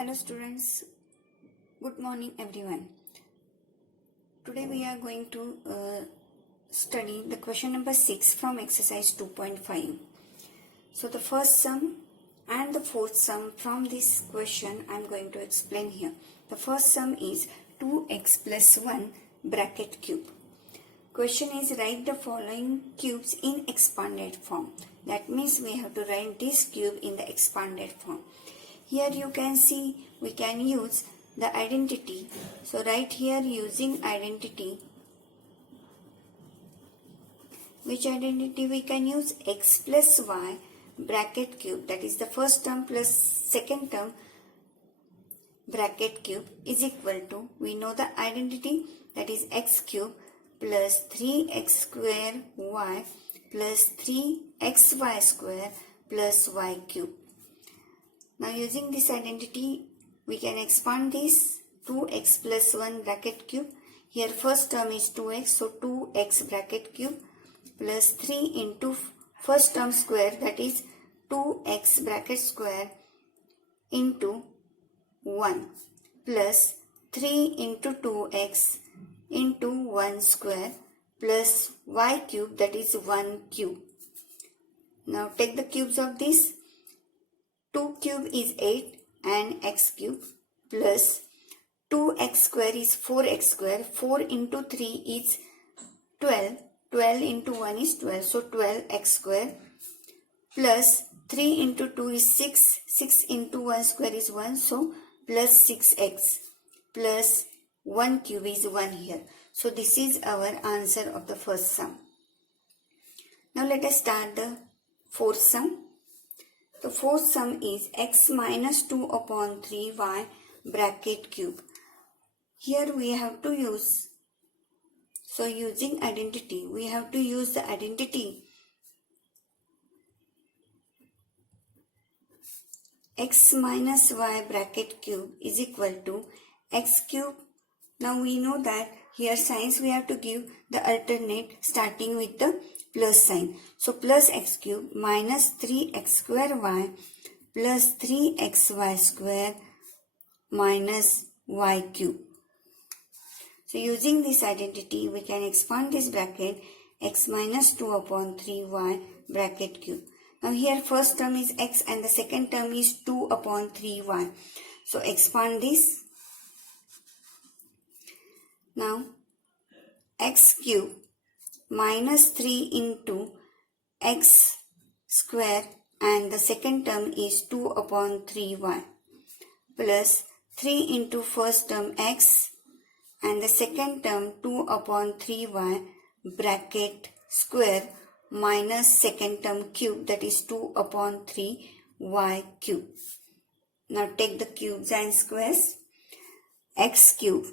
Hello students, good morning everyone. Today we are going to study the question number 6 from exercise 2.5. So the first sum and the fourth sum from this question I am going to explain here. The first sum is 2x plus 1 bracket cube. Question is write the following cubes in expanded form. That means we have to write this cube in the expanded form. Here you can see we can use the identity. So right here using identity. Which identity we can use? X plus y bracket cube. That is the first term plus second term bracket cube is equal to, we know the identity, that is x cube plus 3x square y plus 3xy square plus y cube. Now using this identity, we can expand this 2x plus 1 bracket cube. Here first term is 2x, so 2x bracket cube plus 3 into first term square, that is 2x bracket square into 1 plus 3 into 2x into 1 square plus y cube, that is 1 cube. Now take the cubes of this. 2 cube is 8 and x cube plus 2x square is 4x square. 4 into 3 is 12. 12 into 1 is 12. So 12x square plus 3 into 2 is 6. 6 into 1 square is 1. So plus 6x plus 1 cube is 1 here. So this is our answer of the first sum. Now let us start the fourth sum. The fourth sum is x minus 2 upon 3y bracket cube. Here we have to use, so using identity, we have to use the identity x minus y bracket cube is equal to x cube. Now we know that here signs we have to give the alternate starting with the plus sign. So plus x cube minus 3x square y plus 3xy square minus y cube. So using this identity we can expand this bracket x minus 2 upon 3y bracket cube. Now here first term is x and the second term is 2 upon 3y. So expand this. Now x cube minus 3 into x square and the second term is 2 upon 3y plus 3 into first term x and the second term 2 upon 3y bracket square minus second term cube, that is 2 upon 3y cube. Now take the cubes and squares. X cube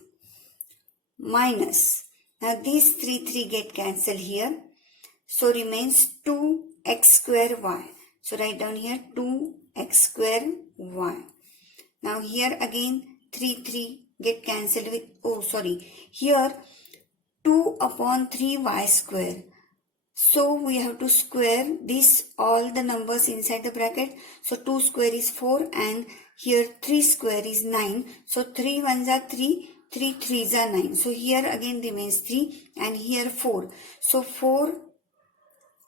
minus, now these 3 get cancelled here. So remains 2x square y. So write down here 2x square y. Now here again 3 get cancelled with, here 2 upon 3y square. So we have to square this, all the numbers inside the bracket. So 2 square is 4 and here 3 square is 9. So 3 ones are 3. 3 threes are 9. So here again remains 3 and here 4. So 4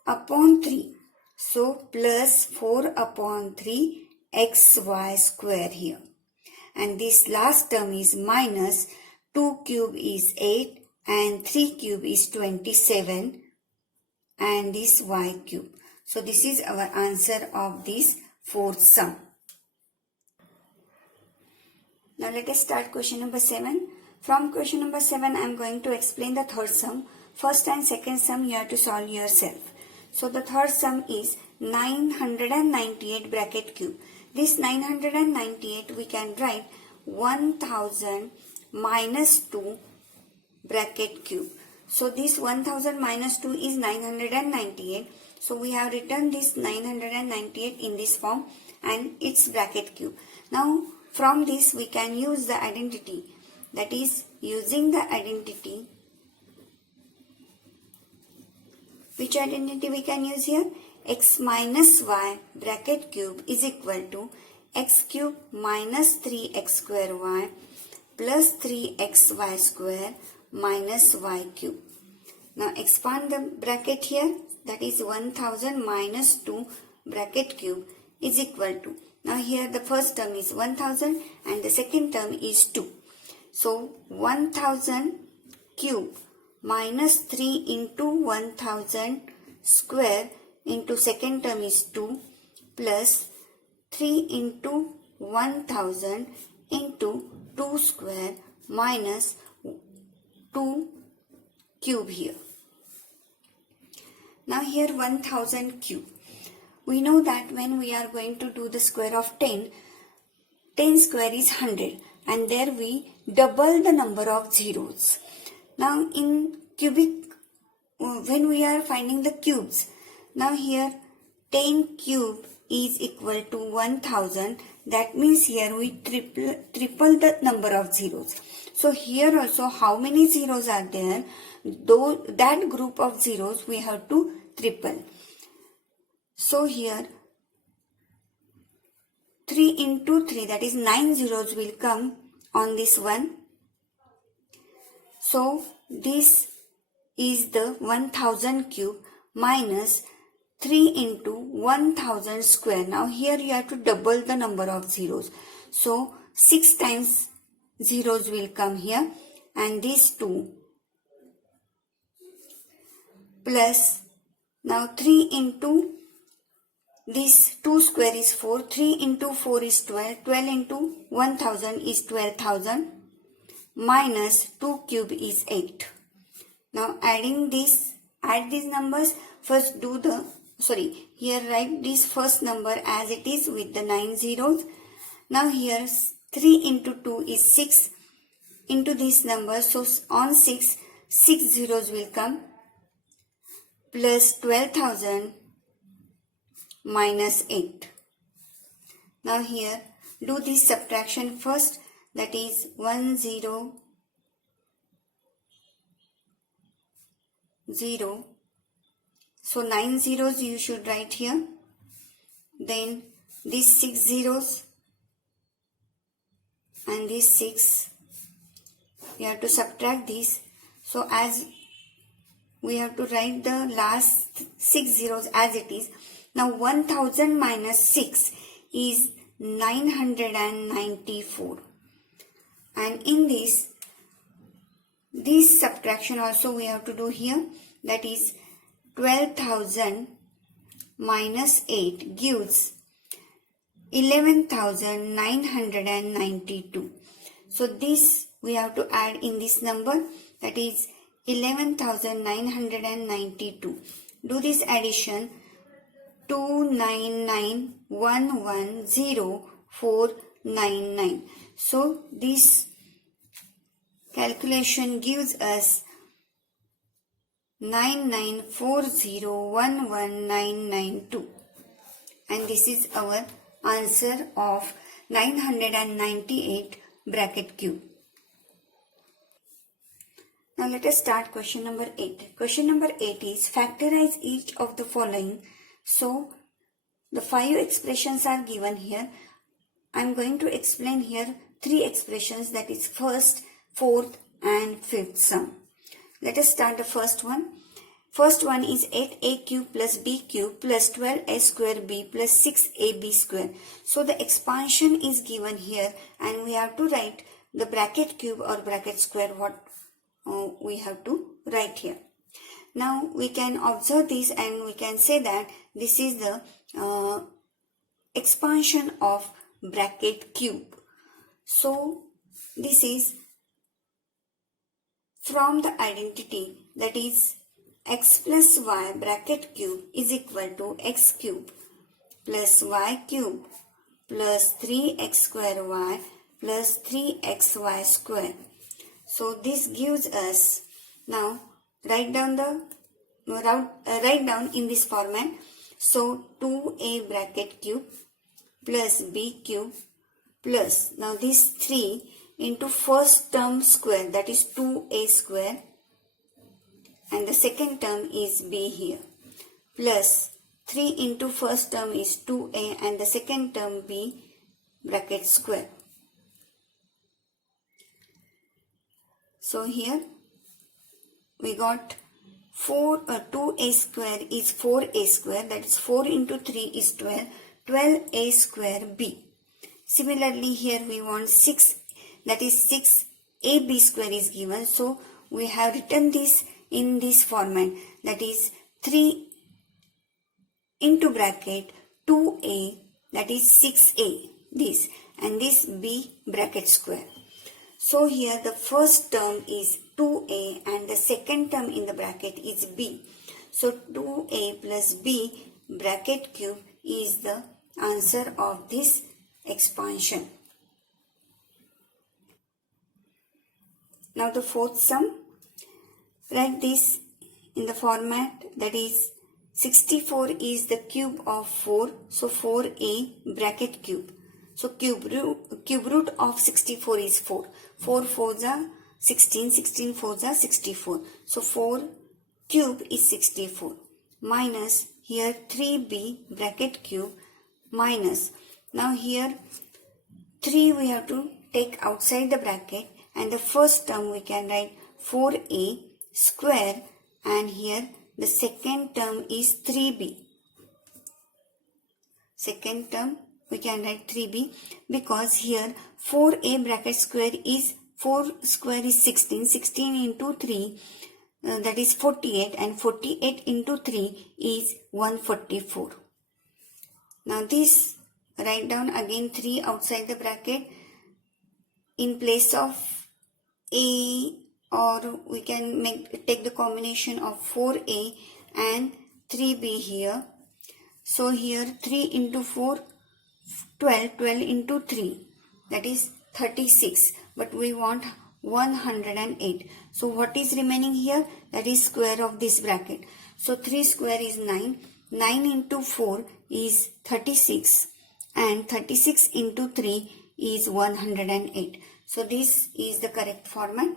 upon 3. So plus 4 upon 3 xy square here. And this last term is minus 2 cube is 8 and 3 cube is 27 and this y cube. So this is our answer of this fourth sum. Now let us start question number 7. From question number 7 I am going to explain the third sum. First and second sum you have to solve yourself. So the third sum is 998 bracket cube. This 998 we can write 1000 minus 2 bracket cube. So this 1000 minus 2 is 998. So we have written this 998 in this form and its bracket cube. Now from this we can use the identity, that is using the identity. Which identity we can use here? X minus y bracket cube is equal to x cube minus 3x square y plus 3xy square minus y cube. Now expand the bracket here, that is 1000 minus 2 bracket cube is equal to, now here the first term is 1000 and the second term is 2. So 1000 cube minus 3 into 1000 square into second term is 2 plus 3 into 1000 into 2 square minus 2 cube here. Now here 1000 cube. We know that when we are going to do the square of 10, 10 square is 100 and there we double the number of zeros. Now in cubic, when we are finding the cubes, now here 10 cube is equal to 1000. That means here we triple the number of zeros. So here also how many zeros are there? Though that group of zeros we have to triple. So here 3 into 3, that is 9 zeros will come on this one. So this is the 1000 cube minus 3 into 1000 square. Now here you have to double the number of zeros. So 6 times zeros will come here and these 2 plus, now 3 into this 2 square is 4, 3 into 4 is 12, 12 into 1000 is 12,000 minus 2 cube is 8. Now adding this, add these numbers, first do the, here write this first number as it is with the 9 zeros. Now here 3 into 2 is 6 into this number, so on 6 zeros will come plus 12,000 minus 8. Now here do this subtraction first, that is 1 0 0. So 9 zeros you should write here. Then these 6 zeros and this 6. You have to subtract this. So as we have to write the last 6 zeros as it is. Now 1000 minus 6 is 994. And in this subtraction also we have to do here, that is 12,000 minus 8 gives 11,992. So this we have to add in this number, that is 11,992. Do this addition, 299,110,499. So this calculation gives us 994011,992, and this is our answer of 998 bracket cube. Now let us start question number 8. Question number 8 is factorize each of the following. So the 5 expressions are given here. I am going to explain here 3 expressions, that is first, fourth and fifth sum. Let us start the first one. First one is 8a cube plus b cube plus 12a square b plus 6ab square. So the expansion is given here and we have to write the bracket cube or bracket square, what we have to write here. Now we can observe this and we can say that this is the expansion of bracket cube. So this is from the identity, that is x plus y bracket cube is equal to x cube plus y cube plus 3x square y plus 3xy square. So this gives us, now write down in this format. So 2a bracket cube plus b cube plus, now this 3 into first term square, that is 2a square, and the second term is b here, plus 3 into first term is 2a and the second term b bracket square. So here we got 2a square is 4a square, that is 4 into 3 is 12, 12a square b. Similarly here we want 6, that is 6ab square is given. So we have written this in this format, that is 3 into bracket 2a, that is 6a, this, and this b bracket square. So here the first term is 2a and the second term in the bracket is b. So 2a plus b bracket cube is the answer of this expansion. Now the fourth sum, write this in the format, that is 64 is the cube of 4, so 4a bracket cube. So cube root of 64 is 4. 4 4s are 16, 16 4s are 64. So 4 cube is 64. Minus here 3b bracket cube minus. Now here 3 we have to take outside the bracket, and the first term we can write 4a square, and here the second term is 3b. Second term we can write 3b, because here 4a bracket square is 4 square is 16, 16 into 3 that is 48, and 48 into 3 is 144. Now this, write down again 3 outside the bracket in place of a, or we can take the combination of 4a and 3b here. So here 3 into 4, 12, 12 into 3, that is 36, but we want 108. So what is remaining here? That is square of this bracket. So 3 square is 9, 9 into 4 is 36, and 36 into 3 is 108. So this is the correct format.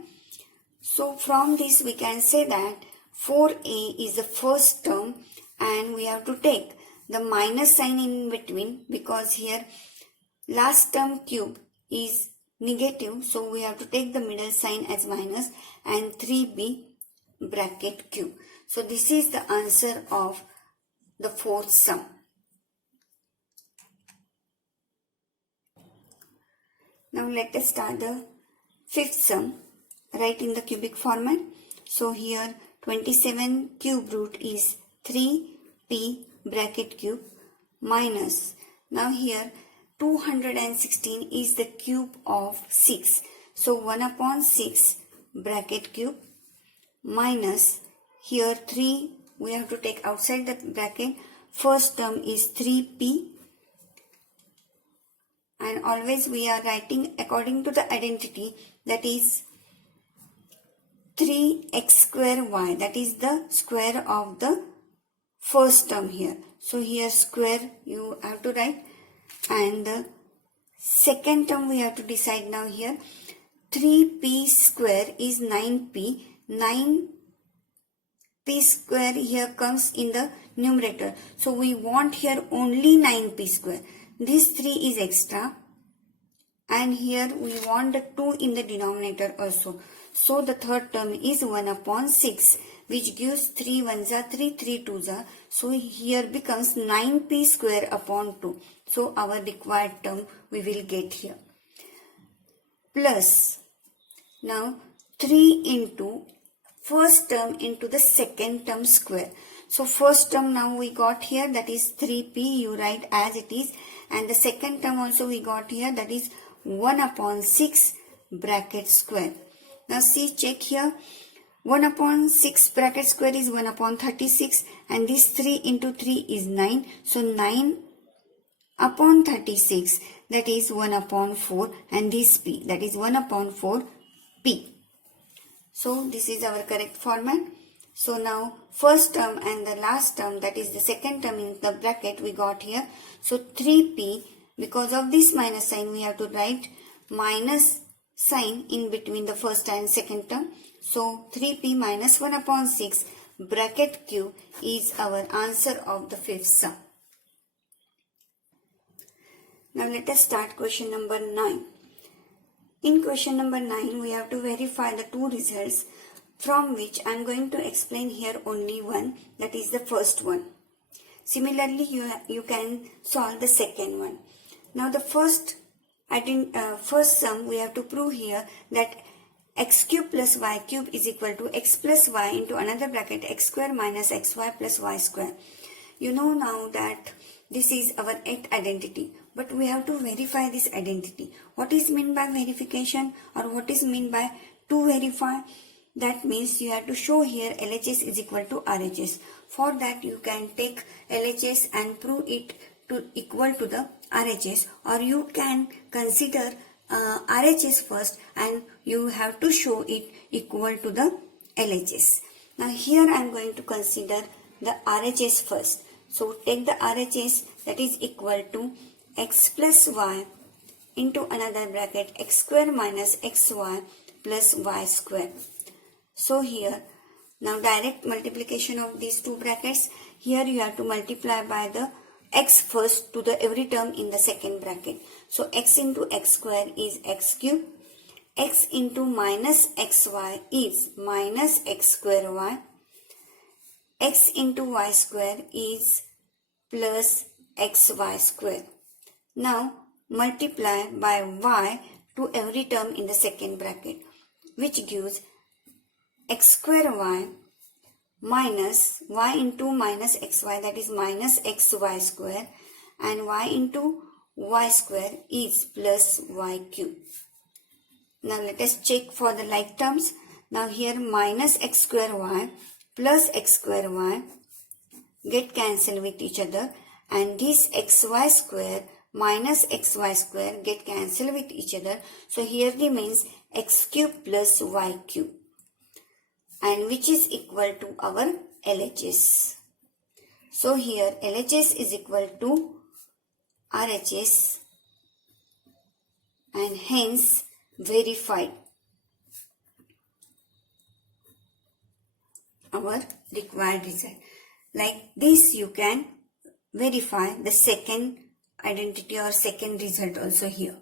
So from this we can say that 4a is the first term, and we have to take the minus sign in between, because here last term cube is negative, so we have to take the middle sign as minus, and 3b bracket cube. So this is the answer of the fourth sum. Now let us start the fifth sum. Write in the cubic format. So here 27 cube root is 3p bracket cube minus. Now here 216 is the cube of 6. So 1 upon 6 bracket cube minus. Here 3 we have to take outside the bracket. First term is 3p, and always we are writing according to the identity, that is 3x square y, that is the square of the first term here. So here square you have to write, and the second term we have to decide now here. 3p square is 9p, 9p square here comes in the numerator. So we want here only 9p square. This 3 is extra, and here we want the 2 in the denominator also. So the third term is 1 upon 6, which gives 3 1s are 3, 3 2s are. So here becomes 9p square upon 2. So our required term we will get here. Plus, now 3 into first term into the second term square. So first term now we got here, that is 3p, you write as it is, and the second term also we got here, that is 1 upon 6 bracket square. Now see, check here, 1 upon 6 bracket square is 1 upon 36, and this 3 into 3 is 9. So 9 upon 36, that is 1 upon 4, and this p, that is 1 upon 4 p. So this is our correct format. So now first term and the last term, that is the second term in the bracket we got here. So 3p, because of this minus sign we have to write minus sign in between the first and second term. So 3p minus 1 upon 6 bracket cube is our answer of the fifth sum. Now let us start question number 9. In question number 9, we have to verify the two results from which I am going to explain here only one, that is the first one. Similarly, you can solve the second one. Now the first sum we have to prove here that x cube plus y cube is equal to x plus y into another bracket x square minus xy plus y square. You know now that this is our eighth identity, but we have to verify this identity. What is meant by verification, or what is meant by to verify? That means you have to show here LHS is equal to RHS. For that you can take LHS and prove it to equal to the RHS, or you can consider RHS first and you have to show it equal to the LHS. Now here I am going to consider the RHS first. So take the RHS, that is equal to x plus y into another bracket x square minus xy plus y square. So here, now direct multiplication of these two brackets. Here you have to multiply by the x first to the every term in the second bracket. So x into x square is x cube. X into minus xy is minus x square y. X into y square is plus xy square. Now multiply by y to every term in the second bracket, which gives x square y minus y into minus xy, that is minus xy square, and y into y square is plus y cube. Now let us check for the like terms. Now here minus x square y plus x square y get cancelled with each other, and this xy square minus xy square get cancelled with each other. So here remains x cube plus y cube, and which is equal to our LHS. So here LHS is equal to RHS, and hence verified our required result. Like this you can verify the second identity or second result also here.